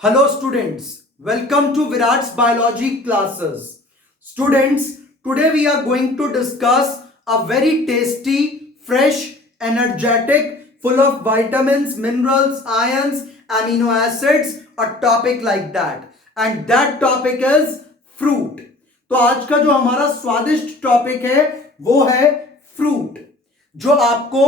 Hello students, welcome to Virat's biology classes. Students, today we are going to discuss a very tasty, fresh, energetic, full of vitamins, minerals, ions, amino acids, a topic like that. And that topic is fruit. तो आज का जो हमारा स्वादिष्ट topic है वो है fruit, जो आपको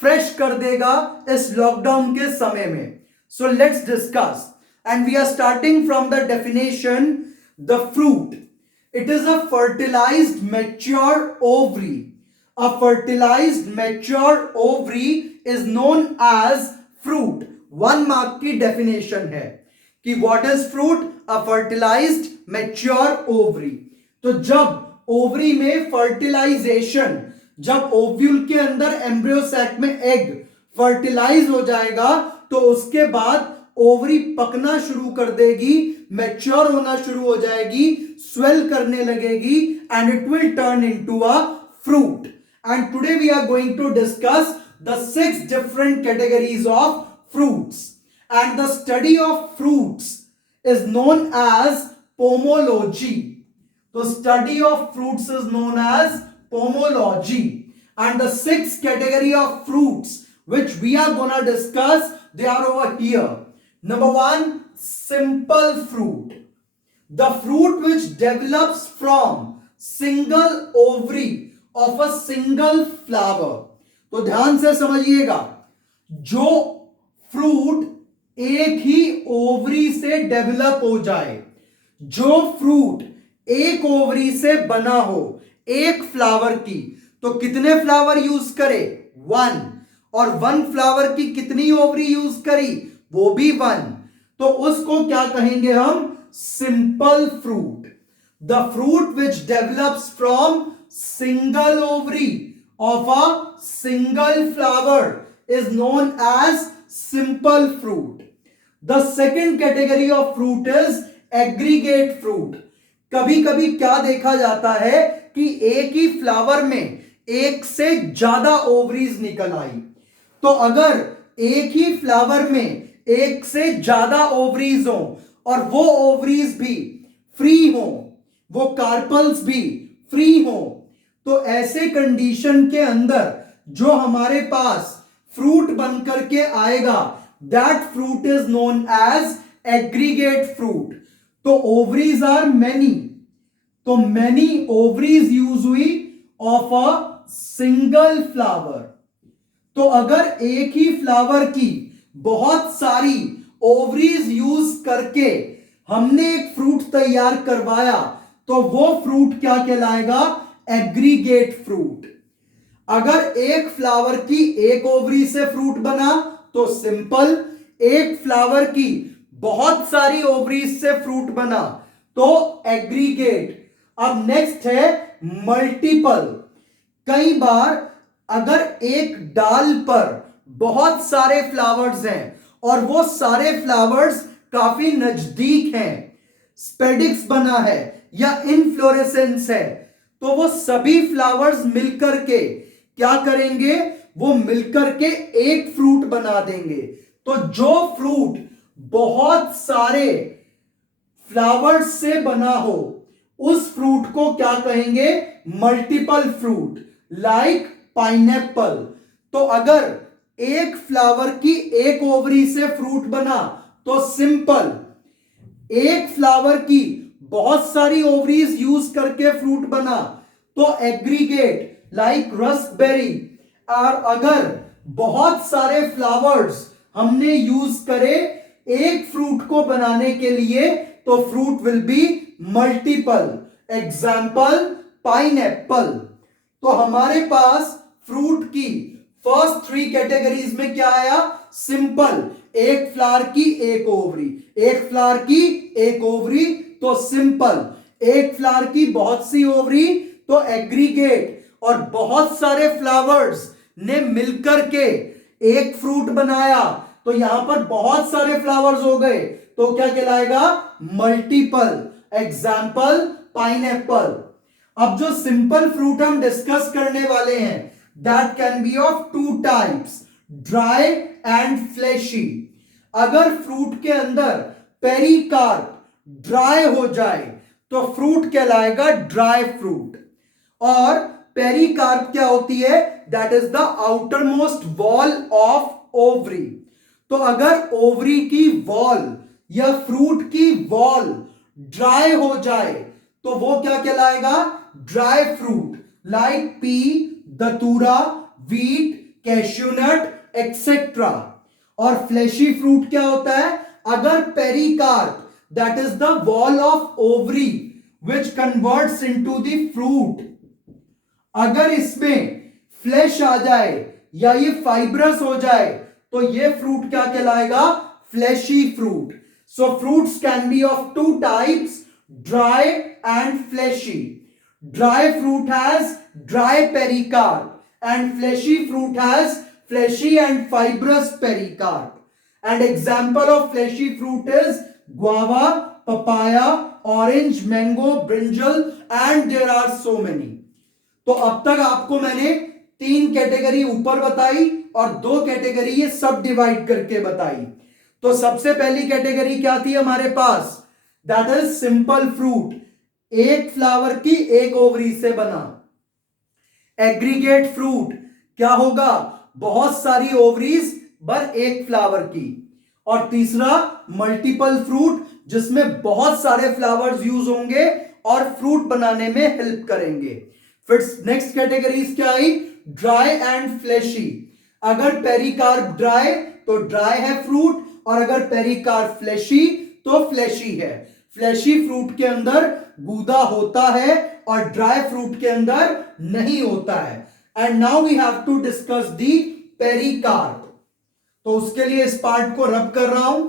फ्रेश कर देगा इस लॉकडाउन के समय में. So let's discuss. And we are starting from the definition. The fruit, it is a fertilized mature ovary. A fertilized mature ovary is known as fruit. One mark की definition है कि what is fruit? A fertilized mature ovary. तो जब ovary में fertilisation, जब ovule के अंदर embryo sac में एग फर्टिलाइज हो जाएगा तो उसके बाद ओवरी पकना शुरू कर देगी, मैच्योर होना शुरू हो जाएगी, स्वेल करने लगेगी and it will turn into a fruit. And today we are going to discuss the 6 different categories of fruits. And the study of fruits is known as pomology. तो study of fruits is known as pomology. And the 6 category of fruits which we are gonna discuss, they are over here. Number 1, simple fruit. The fruit which develops from single ovary of a single flower. तो ध्यान से समझिएगा, जो fruit एक ही ovary से develop हो जाए, जो फ्रूट एक ओवरी से बना हो, एक फ्लावर की, तो कितने फ्लावर यूज करे? 1. और 1 फ्लावर की कितनी ओवरी यूज करी? वो भी 1. तो उसको क्या कहेंगे हम? Simple fruit. The fruit which develops from single ovary of a single flower is known as simple fruit. The second category of fruit is aggregate fruit. कभी कभी क्या देखा जाता है कि एक ही फ्लावर में एक से ज्यादा ओवरीज निकल आई. तो अगर एक ही फ्लावर में एक से ज्यादा ओवरीज हो और वो ओवरीज भी फ्री हो, वो कार्पल्स भी फ्री हो, तो ऐसे कंडीशन के अंदर जो हमारे पास फ्रूट बनकर के आएगा, that fruit is known as aggregate fruit. तो ओवरीज आर मैनी, तो मैनी ओवरीज यूज हुई ऑफ अ सिंगल फ्लावर. तो अगर एक ही फ्लावर की बहुत सारी ओवरीज यूज करके हमने एक फ्रूट तैयार करवाया तो वो फ्रूट क्या कहलाएगा? Aggregate fruit. अगर एक फ्लावर की एक ओवरी से फ्रूट बना तो सिंपल, एक फ्लावर की बहुत सारी ओवरीज से फ्रूट बना तो एग्रीगेट. अब नेक्स्ट है मल्टीपल. कई बार अगर एक डाल पर बहुत सारे फ्लावर्स हैं और वो सारे फ्लावर्स काफी नजदीक हैं, स्पेडिक्स बना है या इनफ्लोरेसेंस है, तो वो सभी फ्लावर्स मिलकर के क्या करेंगे? वो मिलकर के एक फ्रूट बना देंगे. तो जो फ्रूट बहुत सारे फ्लावर्स से बना हो उस फ्रूट को क्या कहेंगे? Multiple fruit. Like pineapple. तो अगर एक फ्लावर की एक ओवरी से फ्रूट बना तो सिंपल, एक फ्लावर की बहुत सारी ओवरीज यूज करके फ्रूट बना तो एग्रीगेट, लाइक रस्पबेरी. और अगर बहुत सारे फ्लावर्स हमने यूज करे एक फ्रूट को बनाने के लिए तो fruit will be multiple. Example pineapple. तो हमारे पास फ्रूट की फर्स्ट 3 कैटेगरीज में क्या आया? सिंपल, एक फ्लावर की एक ओवरी, एक फ्लावर की एक ओवरी तो सिंपल, एक फ्लावर की बहुत सी ओवरी तो एग्रीगेट, और बहुत सारे फ्लावर्स ने मिलकर के एक फ्रूट बनाया तो यहां पर बहुत सारे फ्लावर्स हो गए तो क्या कहलाएगा? मल्टीपल. Example pineapple. अब जो सिंपल फ्रूट हम डिस्कस करने वाले हैं, that can be of 2 types, dry and fleshy. अगर फ्रूट के अंदर पेरिकार्प ड्राई हो जाए तो फ्रूट कहलाएगा ड्राई फ्रूट। और पेरिकार्प क्या होती है? That is the outer most wall of ovary. तो अगर ओवरी की वॉल या फ्रूट की वॉल ड्राई हो जाए तो वो क्या कहलाएगा? Dry fruit, like pea, datura, wheat, cashew nut etcetera. और फ्लैशी फ्रूट क्या होता है? अगर pericarp that is the wall of ovary which converts into the fruit, अगर इसमें फ्लैश आ जाए या ये फाइब्रस हो जाए तो ये फ्रूट क्या कहलाएगा? Fleshy fruit. So fruits can be of two types, dry and fleshy. Dry fruit has dry pericarp and fleshy fruit has fleshy and fibrous pericarp. And example of fleshy fruit is guava, papaya, orange, mango, brinjal, and there are so many. तो अब तक आपको मैंने 3 category ऊपर बताई और 2 category ये सब डिवाइड करके बताई। तो सबसे पहली कैटेगरी क्या थी हमारे पास? दैट इज सिंपल फ्रूट, एक फ्लावर की एक ओवरी से बना। एग्रीगेट फ्रूट क्या होगा? बहुत सारी ओवरीज पर एक फ्लावर की। और तीसरा मल्टीपल फ्रूट, जिसमें बहुत सारे फ्लावर्स यूज होंगे और फ्रूट बनाने में हेल्प करेंगे। फिर नेक्स्ट कैटेगरीज क्या आई? Dry and fleshy. अगर पेरिकार्प ड्राई तो ड्राई है फ्रूट, और अगर पेरिकार्प फ्लैशी तो फ्लैशी है। फ्लैशी फ्रूट के अंदर गूदा होता है और ड्राई फ्रूट के अंदर नहीं होता है। And now we have to discuss the pericarp. तो उसके लिए इस पार्ट को रब कर रहा हूं।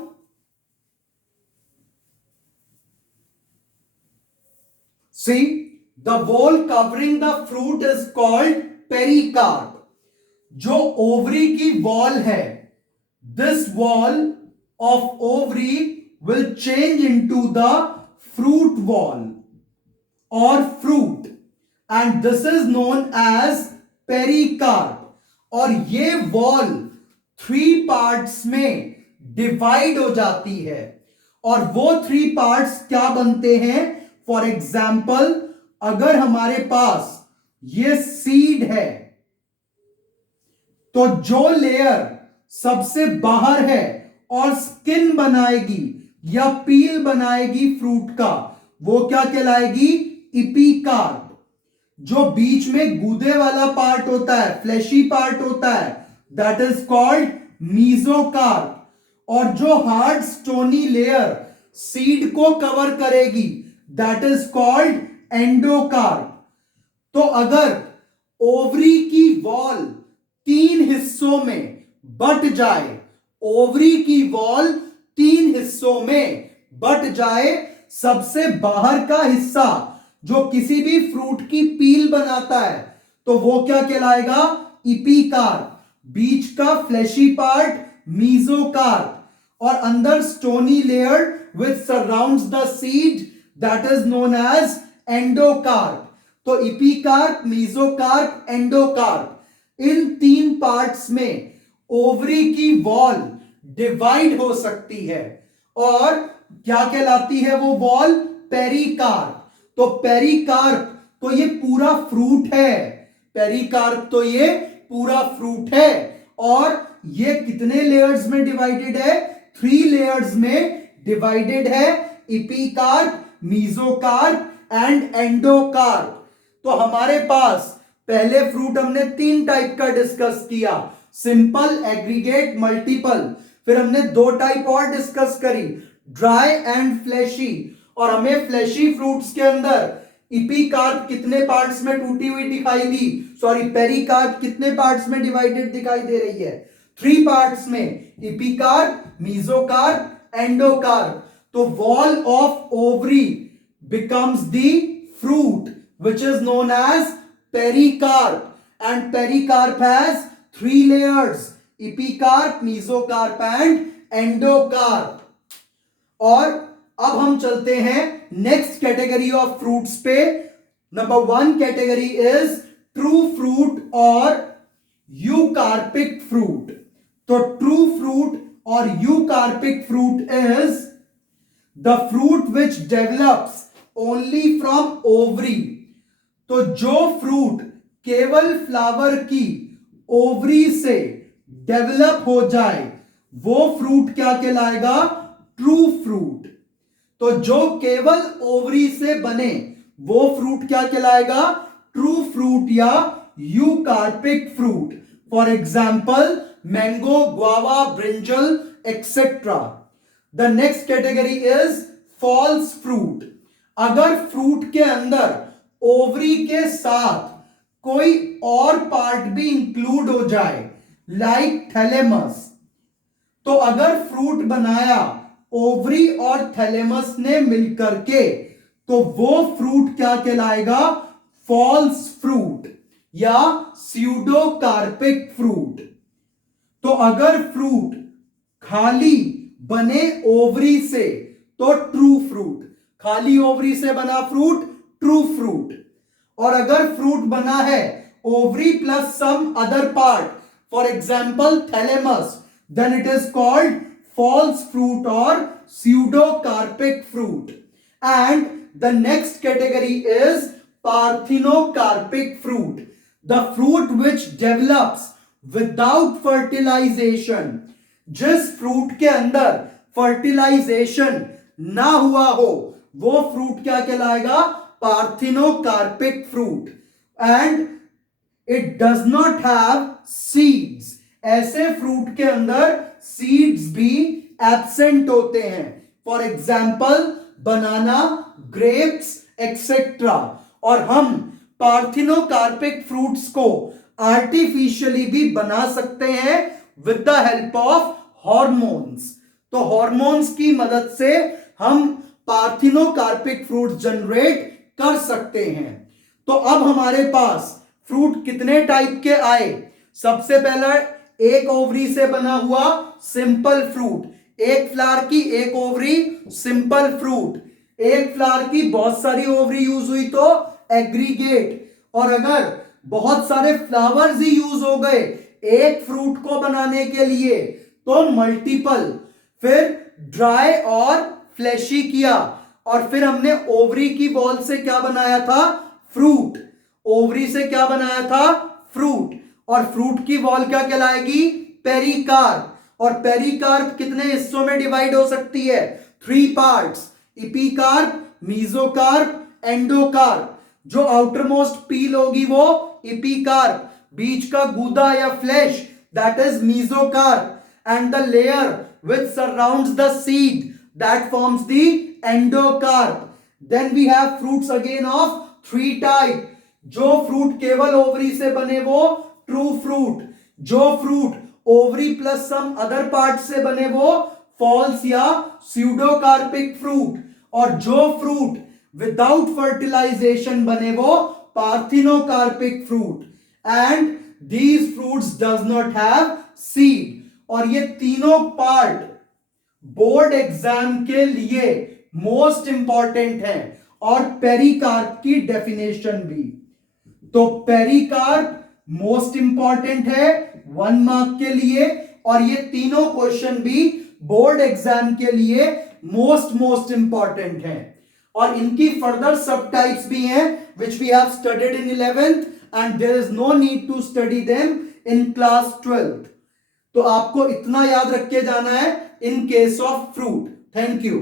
See the wall covering the fruit is called pericarp. जो ओवरी की वॉल है, this wall of ovary will change into the fruit wall और fruit, and this is known as pericarp. और ये वॉल 3 पार्ट्स में डिवाइड हो जाती है। और वो 3 पार्ट्स क्या बनते हैं? फॉर एग्जाम्पल, अगर हमारे पास ये सीड है तो जो लेयर सबसे बाहर है और स्किन बनाएगी या पील बनाएगी फ्रूट का, वो क्या कहलाएगी? इपिकार्प। जो बीच में गूदे वाला पार्ट होता है, फ्लैशी पार्ट होता है, दैट इज कॉल्ड मीजोकार्प। और जो हार्ड स्टोनी लेयर सीड को कवर करेगी, दैट इज कॉल्ड एंडोकार्प। तो अगर ओवरी की वॉल 3 हिस्सों में बट जाए, ओवरी की वॉल 3 हिस्सों में बट जाए, सबसे बाहर का हिस्सा जो किसी भी फ्रूट की पील बनाता है, तो वो क्या कहलाएगा? इपिकार्प। बीच का फ्लैशी पार्ट मीजोकार्प, और अंदर stony layer which surrounds the seed, that is known as endocarp. तो इपिकार्प, मीजोकार्प, एंडोकार्प, इन 3 पार्ट्स में ओवरी की वॉल डिवाइड हो सकती है। और क्या कहलाती है वो वॉल? पेरिकार्प। तो पेरिकार्प तो ये पूरा फ्रूट है, पेरिकार्प तो ये पूरा फ्रूट है। और ये कितने लेयर्स में डिवाइडेड है? 3 लेयर्स में डिवाइडेड है, इपिकार्प, मीजोकार्प एंड एंडोकार्प। तो हमारे पास पहले फ्रूट हमने 3 टाइप का डिस्कस किया, सिंपल, एग्रीगेट, मल्टीपल। फिर हमने 2 टाइप और डिस्कस करी, ड्राई एंड फ्लैशी। और हमें फ्लैशी फ्रूट्स के अंदर इपिकार्प कितने पार्ट्स में टूटी हुई दिखाई दी? सॉरी, पेरिकार्प कितने पार्ट्स में डिवाइडेड दिखाई दे रही है? 3 पार्ट्स में, इपिकार्प, मीजोकार्प, एंडोकार्प। तो wall of ovary becomes the fruit which is known as pericarp, and pericarp has 3 layers, epicarp, mesocarp and endocarp. और अब हम चलते हैं नेक्स्ट कैटेगरी ऑफ फ्रूट्स पे। Number 1 category is true fruit और eucarpic fruit. तो true fruit और eucarpic fruit is the fruit which develops only from ovary, तो जो फ्रूट केवल फ्लावर की ओवरी से डेवलप हो जाए वो फ्रूट क्या कहलाएगा? True fruit. तो जो केवल ओवरी से बने वो फ्रूट क्या कहलाएगा? ट्रू फ्रूट या eucarpic fruit. For example mango, guava, brinjal etcetera. The next category is false fruit. अगर फ्रूट के अंदर ओवरी के साथ कोई और पार्ट भी इंक्लूड हो जाए, लाइक थैलेमस, तो अगर फ्रूट बनाया ओवरी और थैलेमस ने मिलकर के, तो वो फ्रूट क्या कहलाएगा? फॉल्स फ्रूट या स्यूडोकार्पिक फ्रूट। तो अगर फ्रूट खाली बने ओवरी से तो ट्रू फ्रूट, खाली ओवरी से बना फ्रूट ट्रू फ्रूट। और अगर फ्रूट बना है ovary plus some other part, for example thalamus, then it is called false fruit or pseudocarpic fruit. And the next category is parthenocarpic fruit, the fruit which develops without fertilization. जिस fruit के अंदर fertilisation ना हुआ हो वो fruit क्या कहलाएगा? Parthenocarpic fruit. And it does not have seeds, ऐसे फ्रूट के अंदर सीड्स भी एब्सेंट होते हैं। For example banana, grapes etcetera. और हम पार्थिनोकार्पिक फ्रूट्स को आर्टिफिशियली भी बना सकते हैं with the help of hormones. तो हॉर्मोन्स की मदद से हम पार्थिनोकार्पिक फ्रूट जनरेट कर सकते हैं। तो अब हमारे पास फ्रूट कितने टाइप के आए? सबसे पहला एक ओवरी से बना हुआ सिंपल फ्रूट, एक फ्लावर की एक ओवरी सिंपल फ्रूट, एक फ्लावर की बहुत सारी ओवरी यूज हुई तो एग्रीगेट, और अगर बहुत सारे फ्लावर्स ही यूज हो गए एक फ्रूट को बनाने के लिए तो मल्टीपल। फिर ड्राई और फ्लैशी किया, और फिर हमने ओवरी की बॉल से क्या बनाया था? फ्रूट। ओवरी से क्या बनाया था? फ्रूट। और फ्रूट की बॉल क्या कहलाएगी? पेरिकार्प। और पेरिकार्प कितने हिस्सों में डिवाइड हो सकती है? 3 पार्ट्स, इपिकार्प, मीजोकार्प, एंडोकार्प। जो आउटर मोस्ट पील होगी वो इपिकार्प, बीच का गूदा या flash that is mesocarp, and the layer which surrounds the seed that forms the endocarp. Then we have fruits again of 3 type. जो फ्रूट केवल ओवरी से बने वो ट्रू फ्रूट, जो fruit ovary plus some other part से बने वो false या स्यूडोकार्पिक फ्रूट, और जो फ्रूट विदाउट फर्टिलाइजेशन बने वो parthenocarpic fruit. And these fruits does not have seed. और ये तीनों पार्ट बोर्ड एग्जाम के लिए मोस्ट इंपॉर्टेंट है, और पेरिकार्प की डेफिनेशन भी। तो पेरिकार्प मोस्ट इंपॉर्टेंट है 1 मार्क के लिए, और ये तीनों क्वेश्चन भी बोर्ड एग्जाम के लिए मोस्ट इंपॉर्टेंट है। और इनकी फर्दर सब टाइप्स भी हैं which we have studied in 11th and there is no need to study them in class 12th. तो आपको इतना याद रख के जाना है in case of fruit. Thank you.